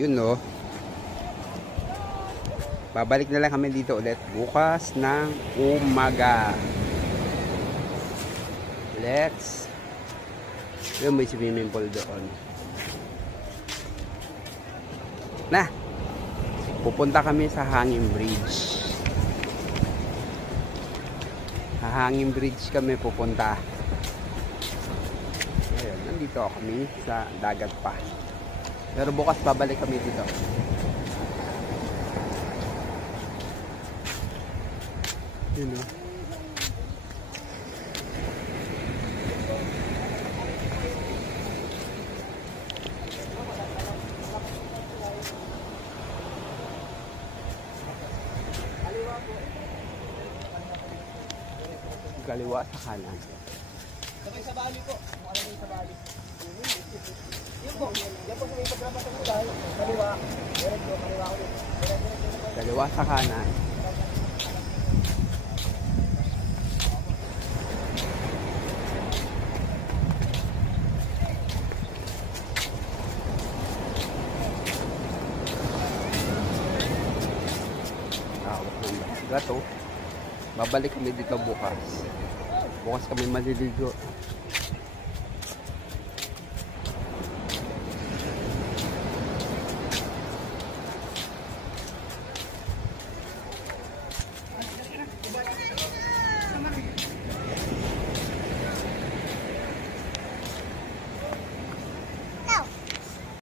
Yun no. Babalik na lang kami dito ulit bukas ng umaga. Yun, may swimming pool doon. Pupunta kami sa Hanging Bridge. Sa Hanging Bridge kami pupunta. Ayun, nandito kami sa dagat pa. Pero bukas babalik kami dito. Yun o. Kaliwa sa kanan. Sabay sa bali po. Makalagay sa bali. Yun po. Yan po sa may pagkapas ng ulan. Kaliwa. Diretso. Kaliwa ulit. Kaliwa sa kanan. Tawag ng gato. Babalik kami dito bukas. Bukas kami maliligo.